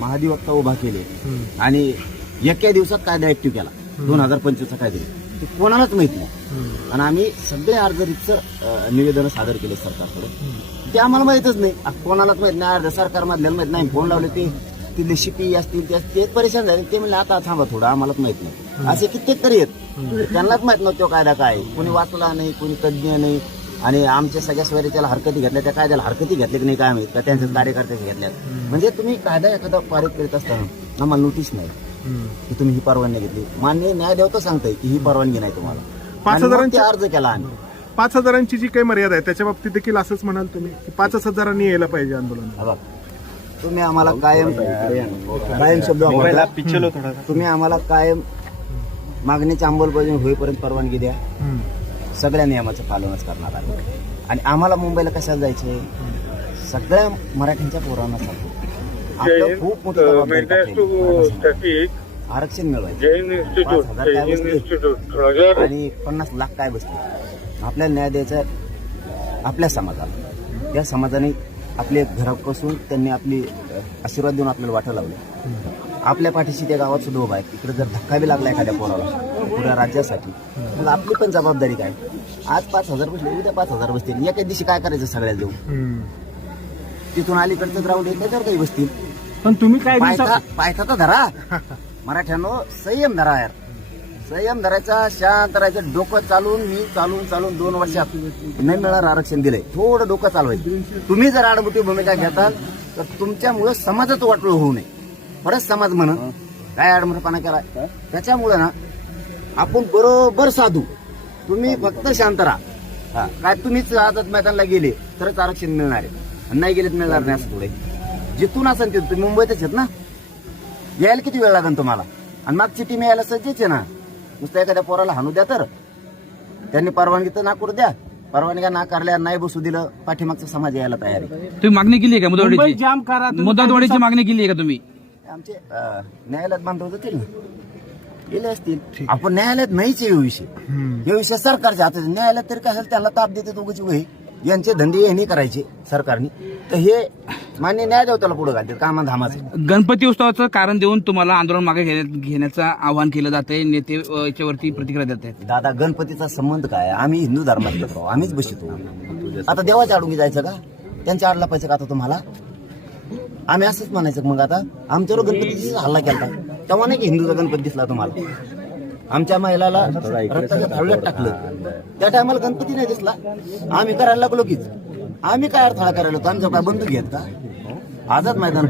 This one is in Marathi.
महाधिवक्ता उभा केले आणि एका दिवसात कायदा ऍक्टिव्ह केला 2025चा कायदा ते कोणालाच माहित नाही आणि आम्ही सगळे अर्जरीचं निवेदन सादर केले सरकारकडे ते आम्हाला माहितच नाही कोणालाच माहित नाही अर्ज सरकार मधल्याला माहित नाही फोन लावले ते शिपी असतील ते परेशान झाले ते म्हणले आता थांबा थोडं आम्हालाच माहित नाही असे कित्येक तरी आहेत त्यांनाच माहित नव्हतं तो कायदा काय कोणी वाचला नाही कोणी तज्ज्ञ नाही आणि आमच्या सगळ्या सोयरे त्याला हरकती घेतल्या त्या कायद्याला हरकती घेतल्या की नाही काय माहित का त्यांच्या कार्यकर्ते घेतल्यात म्हणजे तुम्ही कायदा एखादा पारित करीत असताना आम्हाला नोटीस नाही की तुम्ही ही परवानगी घेतली मान्य न्यायदेवता सांगताय की ही परवानगी नाही तुम्हाला 5,000 अर्ज केला आम्ही 5,000ची जी काही मर्यादा आहे त्याच्या बाबतीत देखील असंच म्हणाल तुम्ही की 5,000 यायला पाहिजे आंदोलन तुम्ही आम्हाला कायम शब्द वापरला. तुम्ही आम्हाला कायम मागणीची अंमलबजावणी होईपर्यंत परवानगी द्या सगळ्या नियमाचं पालनच करणार आहे आणि आम्हाला मुंबईला कशाला जायचंय सगळ्या मराठ्यांच्या पोरांना सांगतो आपलं खूप मोठं जबाबदारी आरक्षण मिळवायचं 5,000 काय बसते आणि 50 लाख काय बसते आपल्याला न्याय द्यायचा आपल्या समाजाला त्या समाजाने आपले घरापासून त्यांनी आपली आशीर्वाद देऊन आपल्याला वाटा लावले आपल्या पाठीशी त्या गावात सुद्धा उभा आहे तिकडे जर धक्का बी लागला एखाद्या पोराला पुऱ्या राज्यासाठी तर आपली पण जबाबदारी काय आज 5,000 बसले उद्या 5,000 बसतील एका दिवशी काय करायचं सगळ्याला देऊ तिथून अलीकडचं ग्राउंड आहे त्याच्यावर काही बसतील पण तुम्ही काय पायथा तर धरा मराठ्यानो संयम धरा यार संयम धरायचा शांत राहायचं डोकं चालून 2 वर्षात नाही मिळणार आरक्षण दिलंय थोडं डोकं चालवायचं तुम्ही जर आडमुठी भूमिका घेताल तर तुमच्यामुळे समाजाचं वाटोळ होऊ नये परत समाज म्हणून काय आडमुठेपणा केला त्याच्यामुळे ना आपण बरोबर साधू तुम्ही फक्त शांत राहा काय तुम्हीच आझाद मैदानाला गेले तरच आरक्षण मिळणार आहे नाही गेले तर मिळणार नाही असं थोडे जिथून असेल तिथून तुम्ही मुंबईतच आहेत ना यायला किती वेळ लागेल तुम्हाला आणि मागची टीम यायला सज्जच आहे ना नुसतं एखाद्या पोराला हाणू द्या तर त्यांनी परवानगी तर नाकरू द्या परवानगी नाकारल्या नाही बसू दिलं पाठीमागचा समाज यायला तयार आहे तुम्ही मागणी केली आहे का मुदतवाढीची मागणी केली आहे का तुम्ही आमचे न्यायालयात बांधव जातील ना गेले असतील आपण न्यायालयात नाहीच आहे हे विषय सरकारच्या हातात न्यायालयात तरी काय त्यांना ताप देते दोघंची वही यांचे धंदे यांनी करायचे सरकारने तर हे मान्य न्यायदेवताला पुढे घालतात कामा धामाचं गणपती उत्सवाचं कारण देऊन तुम्हाला आंदोलन मागे घेण्याचं आवाहन केलं जाते नेते याच्यावरती प्रतिक्रिया देत आहेत दादा गणपतीचा संबंध काय आम्ही हिंदू धर्मात येतो आम्हीच बसतो आता देवाच्या आडून जायचं का त्यांच्या आडला पाहिजे का आता तुम्हाला आम्ही असंच म्हणायचं मग आता आमच्यावर गणपतीचा हल्ला केला तेव्हा नाही की हिंदूचा गणपती दिसला तुम्हाला आमच्या महिलाला रक्ताच्या थाळ्यात टाकलं त्या टायमाला गणपती नाही दिसला आम्ही करायला लागलो कीच आम्ही काय अडथळा करायला होतो आमच्या काय बंदूक घेत का आझाद मैदान